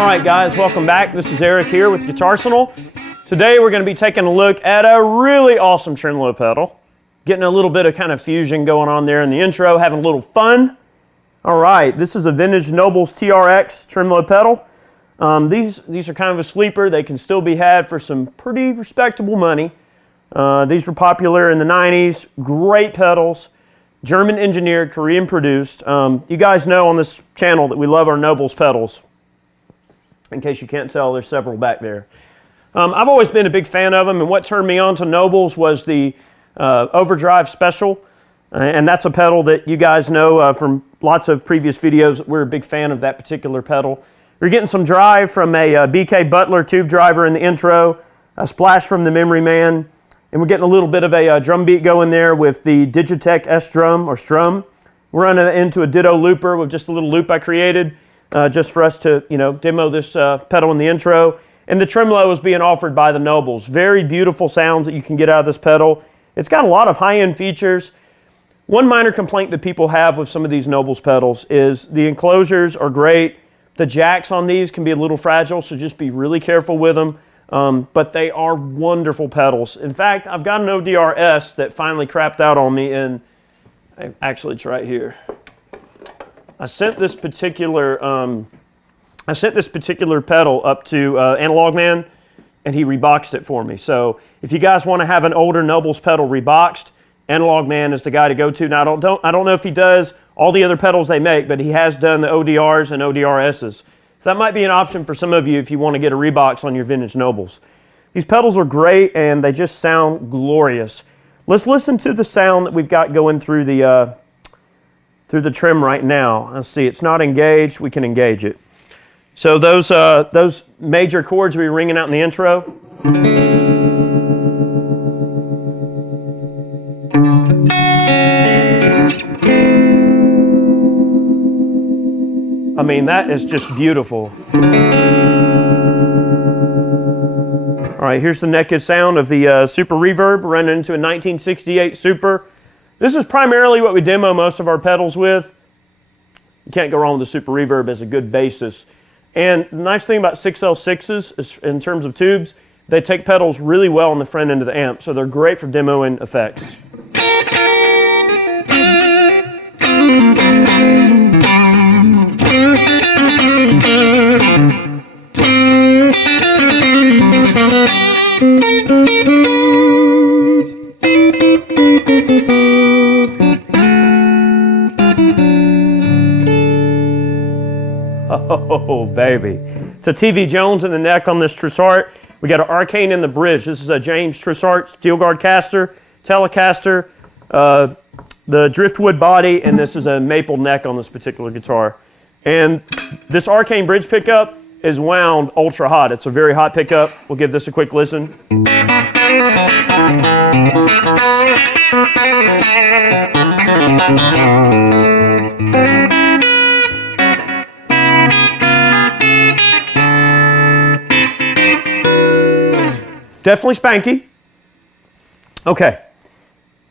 Alright guys, welcome back. This is Eric here with Guitarsenal. Today we're going to be taking a look at a really awesome tremolo pedal. Getting a little bit of kind of fusion going on there in the intro, having a little fun. Alright, this is a vintage Nobels TR-X Tremolo pedal. These are kind of a sleeper. They can still be had for some pretty respectable money. These were popular in the 90s. Great pedals. German engineered, Korean produced. You guys know on this channel that we love our Nobels pedals. In case you can't tell, there's several back there. I've always been a big fan of them, and what turned me on to Nobels was the Overdrive Special, and that's a pedal that you guys know from lots of previous videos. We're a big fan of that particular pedal. We're getting some drive from a BK Butler tube driver in the intro, a splash from the Memory Man, and we're getting a little bit of a drum beat going there with the Digitech S-Drum or Strum. We're running it into a Ditto looper with just a little loop I created. Just for us to, demo this pedal in the intro. And the tremolo is being offered by the Nobels. Very beautiful sounds that you can get out of this pedal. It's got a lot of high-end features. One minor complaint that people have with some of these Nobels pedals is the enclosures are great. The jacks on these can be a little fragile, so just be really careful with them. But they are wonderful pedals. In fact, I've got an ODR-S that finally crapped out on me, and actually it's right here. I sent this particular pedal up to Analog Man, and he reboxed it for me. So if you guys want to have an older Nobels pedal reboxed, Analog Man is the guy to go to. Now I don't know if he does all the other pedals they make, but he has done the ODRs and ODR-S's. So that might be an option for some of you if you want to get a rebox on your vintage Nobels. These pedals are great and they just sound glorious. Let's listen to the sound that we've got going through the trim right now. Let's see, it's not engaged. We can engage it. So those major chords we were ringing out in the intro. I mean, that is just beautiful. All right, here's the naked sound of the Super Reverb running into a 1968 Super. This is primarily what we demo most of our pedals with. You can't go wrong with the Super Reverb as a good basis. And the nice thing about 6L6s is, in terms of tubes, they take pedals really well on the front end of the amp, so they're great for demoing effects. Oh, baby. It's a TV Jones in the neck on this Trussart. We got an Arcane in the bridge. This is a James Trussart steel guard caster, Telecaster, the driftwood body, and this is a maple neck on this particular guitar. And this Arcane bridge pickup is wound ultra hot. It's a very hot pickup. We'll give this a quick listen. Definitely spanky. Okay,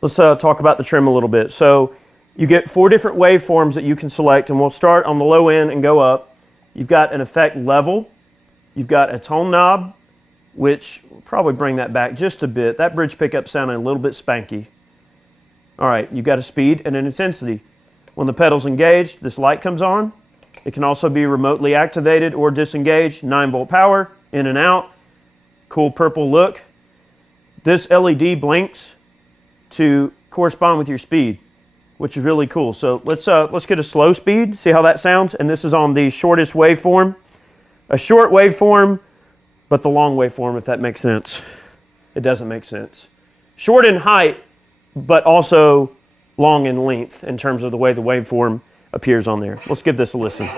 let's talk about the trim a little bit. So you get 4 different waveforms that you can select, and we'll start on the low end and go up. You've got an effect level. You've got a tone knob, which will probably bring that back just a bit. That bridge pickup sounded a little bit spanky. All right, you've got a speed and an intensity. When the pedal's engaged, this light comes on. It can also be remotely activated or disengaged. 9-volt power, in and out. Cool purple look. This LED blinks to correspond with your speed, which is really cool. So let's get a slow speed, see how that sounds. And this is on the shortest waveform. A short waveform, but the long waveform, if that makes sense. It doesn't make sense. Short in height, but also long in length in terms of the way the waveform appears on there. Let's give this a listen.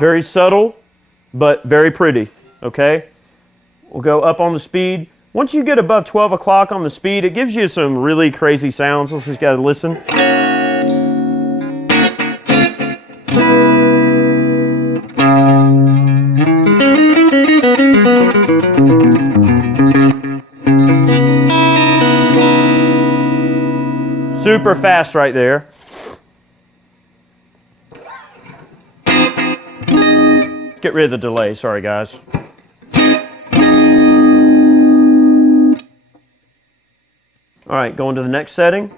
Very subtle, but very pretty, okay? We'll go up on the speed. Once you get above 12 o'clock on the speed, it gives you some really crazy sounds. Let's just gotta listen. Super fast right there. Get rid of the delay, sorry guys. All right, going to the next setting.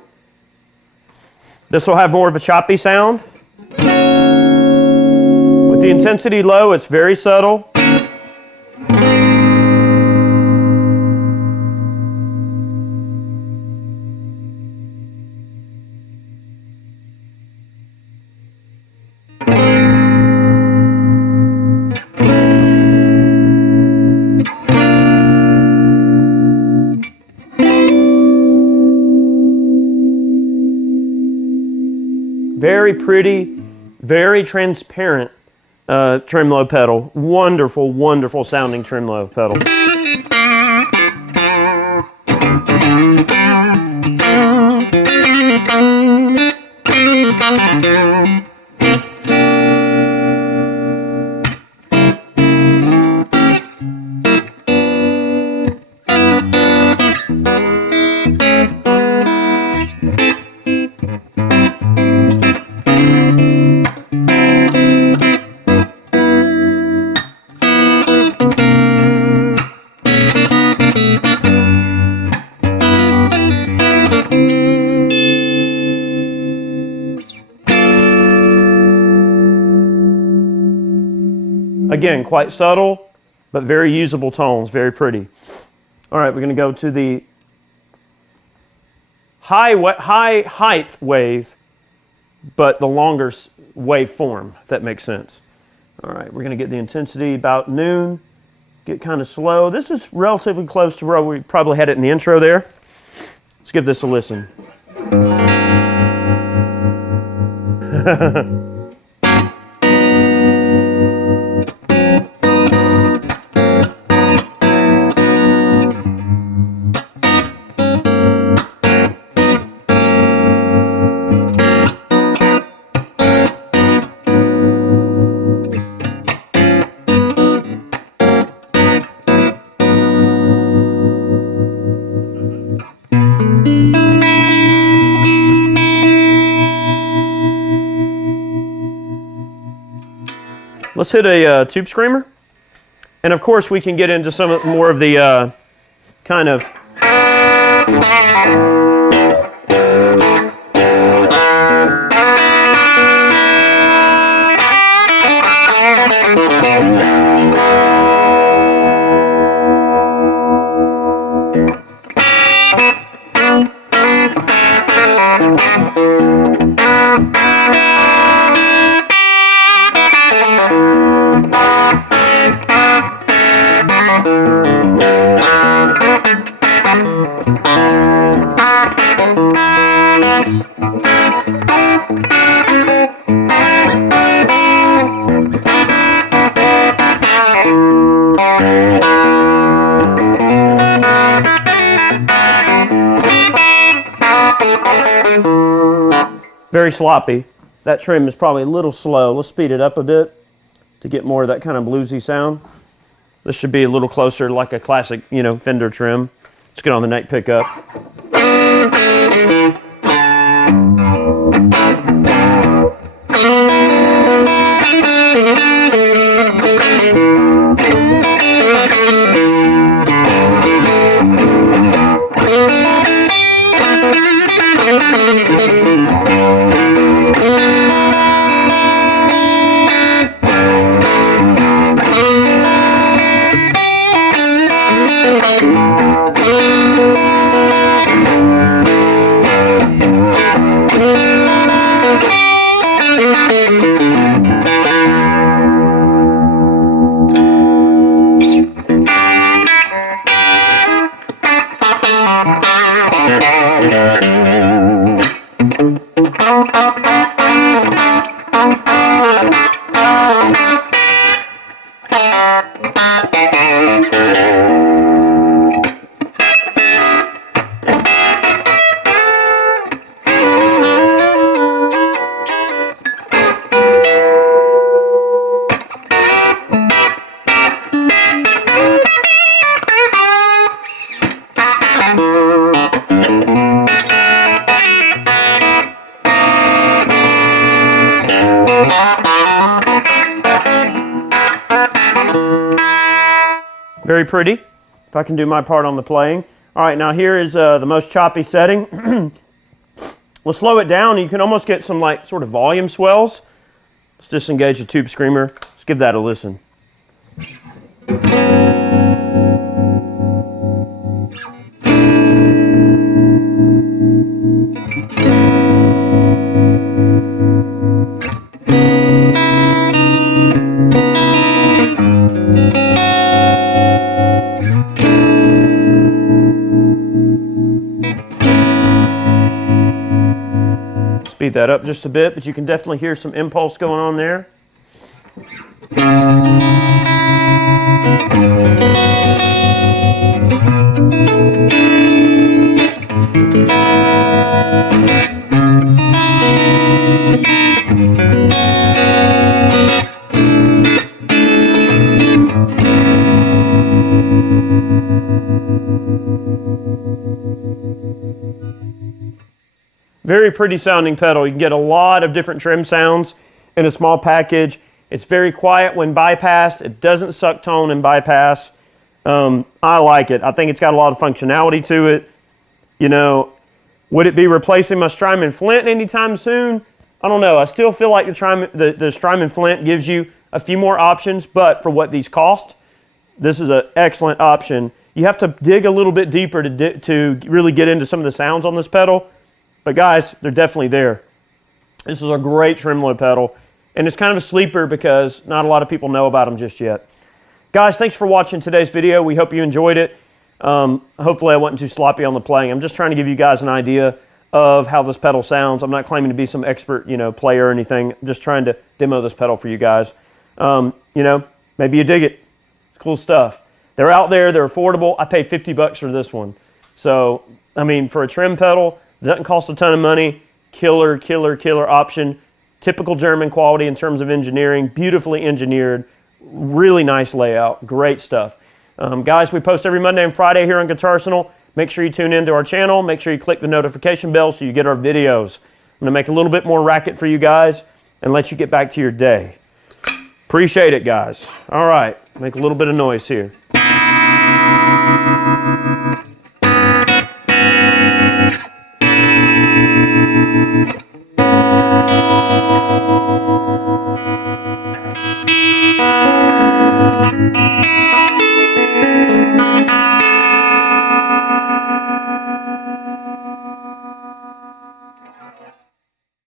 This will have more of a choppy sound. With the intensity low, it's very subtle. Very pretty, very transparent tremolo pedal. Wonderful, wonderful sounding tremolo pedal. Again, quite subtle, but very usable tones, very pretty. All right, we're going to go to the high height wave, but the longer waveform, if that makes sense. All right, we're going to get the intensity about noon, get kind of slow. This is relatively close to where we probably had it in the intro there. Let's give this a listen. Let's hit a tube screamer. And of course we can get into some more of the kind of very sloppy. That trim is probably a little slow. Let's speed it up a bit to get more of that kind of bluesy sound. This should be a little closer to like a classic, Fender trim. Let's get on the neck pickup. Very pretty, if I can do my part on the playing. All right, now here is the most choppy setting. We'll slow it down. You can almost get some like sort of volume swells. Let's disengage the tube screamer. Let's give that a listen. Speed that up just a bit, but you can definitely hear some impulse going on there. Very pretty sounding pedal. You can get a lot of different trim sounds in a small package. It's very quiet when bypassed. It doesn't suck tone in bypass. I like it. I think it's got a lot of functionality to it. You know, would it be replacing my Strymon Flint anytime soon? I don't know. I still feel like the Strymon Flint gives you a few more options, but for what these cost, this is an excellent option. You have to dig a little bit deeper to really get into some of the sounds on this pedal. But guys, they're definitely there. This is a great tremolo pedal, and it's kind of a sleeper because not a lot of people know about them just yet. Guys, thanks for watching today's video. We hope you enjoyed it. Hopefully I wasn't too sloppy on the playing. I'm just trying to give you guys an idea of how this pedal sounds. I'm not claiming to be some expert, player or anything. I'm just trying to demo this pedal for you guys. Maybe you dig it. It's cool stuff. They're out there. They're affordable. I paid 50 bucks for this one. So, I mean, for a trim pedal, it doesn't cost a ton of money. Killer, killer, killer option. Typical German quality in terms of engineering. Beautifully engineered. Really nice layout. Great stuff. Guys, we post every Monday and Friday here on Guitarsenal. Make sure you tune into our channel. Make sure you click the notification bell so you get our videos. I'm going to make a little bit more racket for you guys and let you get back to your day. Appreciate it, guys. All right. Make a little bit of noise here. Thank you.